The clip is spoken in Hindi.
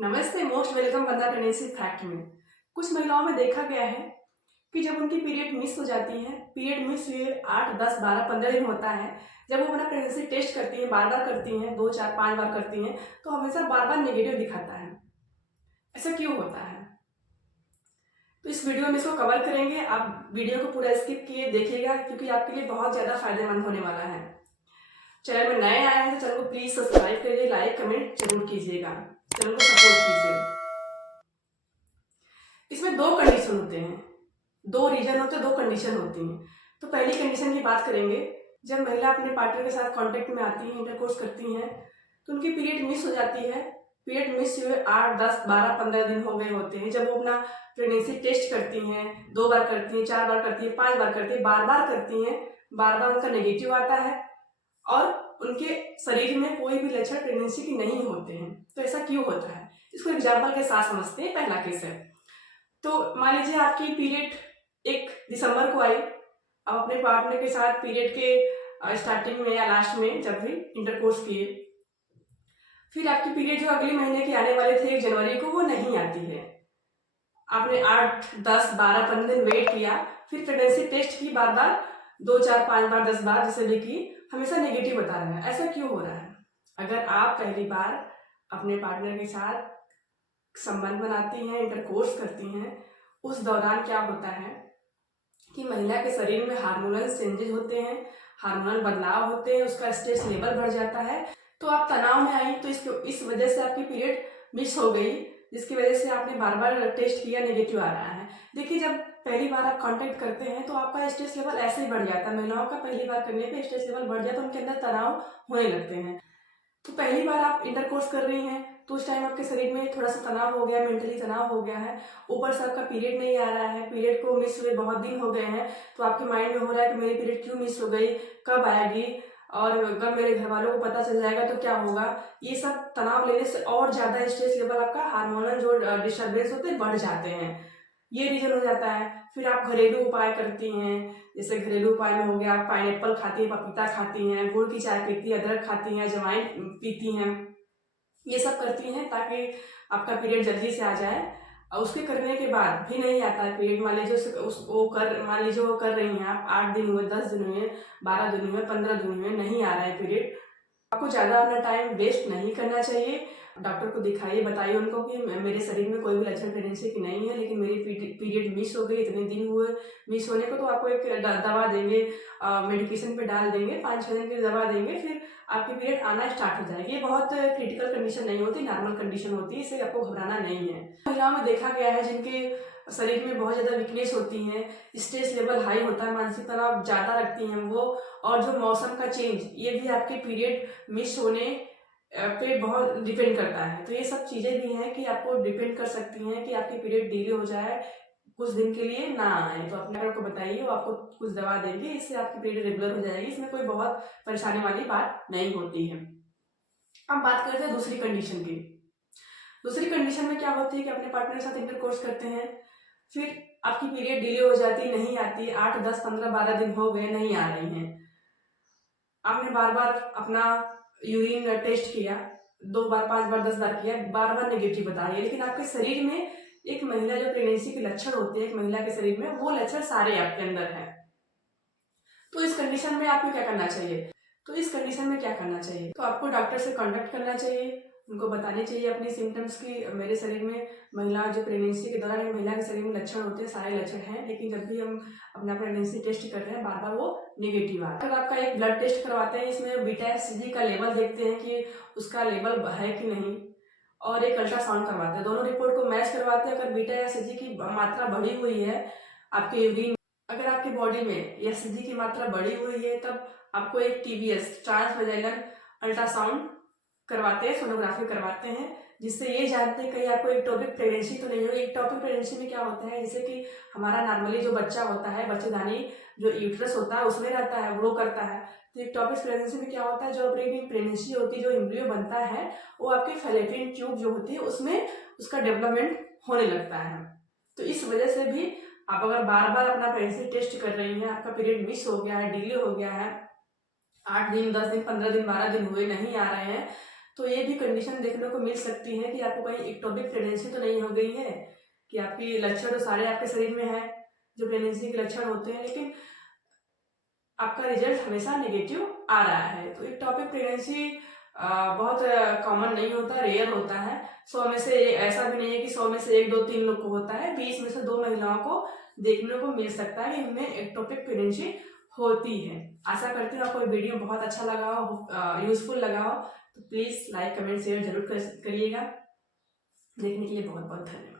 नमस्ते, मोस्ट वेलकम वंदना प्रेगनेंसी फैक्ट में। कुछ महिलाओं में देखा गया है कि जब उनकी पीरियड मिस हो जाती है, पीरियड मिस हुए 8, 10, 12, 15 दिन होता है, जब वो अपना प्रेगनेंसी टेस्ट करती हैं, बार-बार करती हैं, 2, 4, 5 बार करती हैं, तो हमेशा बार-बार नेगेटिव दिखाता है। ऐसा क्यों होता है? तो इस वीडियो में इसको कवर करेंगे। आप वीडियो को पूरा स्किप किए देखिएगा क्योंकि आपके लिए बहुत ज़्यादा फायदेमंद होने वाला है। चैनल में नए आए हैं तो चैनल को प्लीज़ सब्सक्राइब करिए, लाइक, कमेंट जरूर कीजिएगा, चैनल को सपोर्ट कीजिए। इसमें 2 कंडीशन होते हैं, 2 रीजन होते हैं, 2 कंडीशन होती हैं। तो पहली कंडीशन की बात करेंगे, जब महिला अपने पार्टनर के साथ कांटेक्ट में आती हैं, इंटरकोर्स करती हैं, तो उनकी पीरियड मिस हो जाती है। पीरियड मिस हुए 8, 10, 12, 15 दिन हो गए होते हैं। जब वो अपना प्रेगनेंसी टेस्ट करती हैं, 2 बार करती हैं, 4 बार करती हैं, 5 बार करती हैं, बार-बार करती हैं, बार-बार उनका नेगेटिव आता है और उनके शरीर में कोई भी लक्षण प्रेगनेंसी के नहीं होते हैं। तो ऐसा क्यों होता है? इसको एग्जाम्पल के साथ समझते हैं। पहला केस है, तो मान लीजिए आपकी पीरियड 1 दिसंबर को आई। आप अपने पार्टनर के साथ पीरियड के स्टार्टिंग में या लास्ट में जब भी इंटरकोर्स किए, फिर आपकी पीरियड जो अगले महीने के आने वाले थे 1 जनवरी को, वो नहीं आती है। आपने 8, 10, 12, 15 दिन वेट किया, फिर प्रेगनेंसी टेस्ट की बार-बार, 2, 4, 5 बार, 10 बार जैसे भी की, हमेशा नेगेटिव बता रहा है। ऐसा क्यों हो रहा है? अगर आप पहली बार अपने पार्टनर के साथ संबंध बनाती हैं, इंटरकोर्स करती हैं, उस दौरान क्या होता है कि महिला के शरीर में हार्मोनल चेंजेस होते हैं, हार्मोनल बदलाव होते हैं, उसका स्ट्रेस लेवल बढ़ जाता है। तो आप तनाव में आई, तो इस वजह से आपकी पीरियड मिस हो गई, जिसकी वजह से आपने बार-बार टेस्ट किया, नेगेटिव आ रहा है। देखिए, जब पहली बार आप कांटेक्ट करते हैं तो आपका स्ट्रेस लेवल ऐसे ही बढ़ जाता है। महिलाओं का पहली बार करने पे स्ट्रेस लेवल बढ़ जाता है, उनके अंदर तनाव होने लगते हैं। तो पहली बार आप इंटरकोर्स कर रही हैं तो उस टाइम आपके शरीर में थोड़ा सा तनाव हो गया, मेंटली तनाव हो गया है, ऊपर से आपका पीरियड नहीं आ रहा है, पीरियड को मिस हुए बहुत दिन हो गए हैं, तो आपके माइंड में हो रहा है कि मेरी पीरियड क्यों मिस हो गई, कब आएगी, और अगर मेरे घर वालों को पता चल जाएगा तो क्या होगा। ये सब तनाव लेने से और ज़्यादा स्ट्रेस लेवल, आपका हार्मोनल जो डिस्टर्बेंस होते हैं बढ़ जाते हैं। ये रीजन हो जाता है। फिर आप घरेलू उपाय करती हैं, जैसे घरेलू उपाय में हो गया, आप पाइनएप्पल खाती हैं, पपीता खाती हैं, गुड़ की चाय पीती हैं, अदरक खाती हैं, अजवाइन पीती हैं, ये सब करती हैं ताकि आपका पीरियड जल्दी से आ जाए। और उसके करने के बाद भी नहीं आता है पीरियड, मान लीजिए मान लीजिए वो कर रही हैं आप, 8 दिन हुए, 10 दिन हुए, 12 दिन हुए, 15 दिन हुए, नहीं आ रहा है पीरियड, आपको ज़्यादा अपना टाइम वेस्ट नहीं करना चाहिए। डॉक्टर को दिखाइए, बताइए उनको कि मेरे शरीर में कोई भी लक्षण प्रेगनेंसी की नहीं है, लेकिन मेरी पीरियड मिस हो गई, इतने दिन हुए मिस होने को, तो आपको एक दवा देंगे, मेडिकेशन पे डाल देंगे, 5-6 दिन की दवा देंगे, फिर आपकी पीरियड आना स्टार्ट हो जाएगी। ये बहुत क्रिटिकल कंडीशन नहीं होती, नॉर्मल कंडीशन होती है, इससे आपको घबराना नहीं है। महिलाओं में देखा गया है जिनके शरीर में बहुत ज़्यादा वीकनेस होती है, स्ट्रेस लेवल हाई होता है, मानसिक तनाव ज़्यादा रखती हैं वो, और जो मौसम का चेंज, ये भी आपके पीरियड मिस होने पे बहुत डिपेंड करता है। तो ये सब चीज़ें भी हैं कि आपको डिपेंड कर सकती हैं कि आपकी पीरियड डिले हो जाए, कुछ दिन के लिए ना आए, तो अपने डॉक्टर को बताइए, वो आपको कुछ दवा देंगे, इससे आपकी पीरियड रेगुलर हो जाएगी। इसमें कोई बहुत परेशानी वाली बात नहीं होती है। अब बात करते हैं दूसरी कंडीशन की। दूसरी कंडीशन में क्या होती है कि अपने पार्टनर के साथ इंटरकोर्स करते हैं, फिर आपकी पीरियड डिले हो जाती, नहीं आती, 8, 10, 15, 12 दिन हो गए, नहीं आ रही हैं। आपने बार-बार अपना यूरिन टेस्ट किया, 2 बार, 5 बार, 10 बार किया, बार-बार नेगेटिव बता रही है, लेकिन आपके शरीर में एक महिला जो प्रेगनेंसी के लक्षण होते हैं, एक महिला के शरीर में वो लक्षण सारे आपके अंदर हैं। तो इस कंडीशन में आपको क्या करना चाहिए? तो इस कंडीशन में क्या करना चाहिए? तो आपको डॉक्टर से कॉन्टैक्ट करना चाहिए, उनको बताने चाहिए अपनी सिम्टम्स की मेरे शरीर में, महिला जो प्रेगनेंसी के दौरान एक महिला के शरीर में लक्षण होते हैं, सारे लक्षण हैं, लेकिन जब भी हम अपना प्रेगनेंसी टेस्ट कर रहे हैं, बार-बार वो नेगेटिव आ रहा है। अगर आपका एक ब्लड टेस्ट करवाते हैं, इसमें बीटा-एसिजी का लेवल देखते हैं कि उसका लेवल है कि नहीं, और एक अल्ट्रासाउंड करवाते हैं, दोनों रिपोर्ट को मैच करवाते हैं। अगर बीटा-एसिजी की मात्रा बढ़ी हुई है आपके यूरिन, अगर आपकी बॉडी में एसिडी की मात्रा बढ़ी हुई है, तब आपको एक टीवीएस, ट्रांसवेजाइनल अल्ट्रासाउंड करवाते हैं, सोनोग्राफी करवाते हैं, जिससे ये जानते हैं कहीं आपको एक्टोपिक प्रेगनेंसी तो नहीं होगी। एक्टोपिक प्रेगनेंसी में क्या होता है, जैसे कि हमारा नॉर्मली जो बच्चा होता है, बच्चेदानी जो यूट्रस होता है उसमें रहता है, ग्रो करता है। तो एक्टोपिक प्रेगनेंसी में क्या होता है, जो अपनी प्रेगनेंसी होती है, जो एम्ब्रियो बनता है, वो आपके फैलोपियन ट्यूब जो होती है उसमें उसका डेवलपमेंट होने लगता है। तो इस वजह से भी आप अगर बार-बार अपना प्रेगनेंसी टेस्ट कर रही हैं, आपका पीरियड मिस हो गया है, डिले हो गया है, 8 दिन, 10 दिन, 15 दिन, 12 दिन हुए, नहीं आ रहे हैं, तो ये भी कंडीशन देखने को मिल सकती है कि आपको कहीं एक्टोपिक प्रेगनेंसी तो नहीं हो गई है, कि आपके लक्षण तो सारे आपके शरीर में है जो प्रेगनेंसी के लक्षण होते हैं, लेकिन आपका रिजल्ट हमेशा नेगेटिव आ रहा है। तो एक्टोपिक प्रेगनेंसी बहुत कॉमन नहीं होता, रेयर होता है। 100 में से ऐसा भी नहीं है कि 100 में से 1, 2, 3 लोग को होता है, 20 में से 2 महिलाओं को देखने को मिल सकता है कि उनमें एक्टोपिक प्रेगनेंसी होती है। आशा करती हूँ आपको वीडियो बहुत अच्छा लगा हो, यूजफुल लगा हो। तो प्लीज़ लाइक, कमेंट, शेयर जरूर करिएगा। देखने के लिए बहुत बहुत धन्यवाद।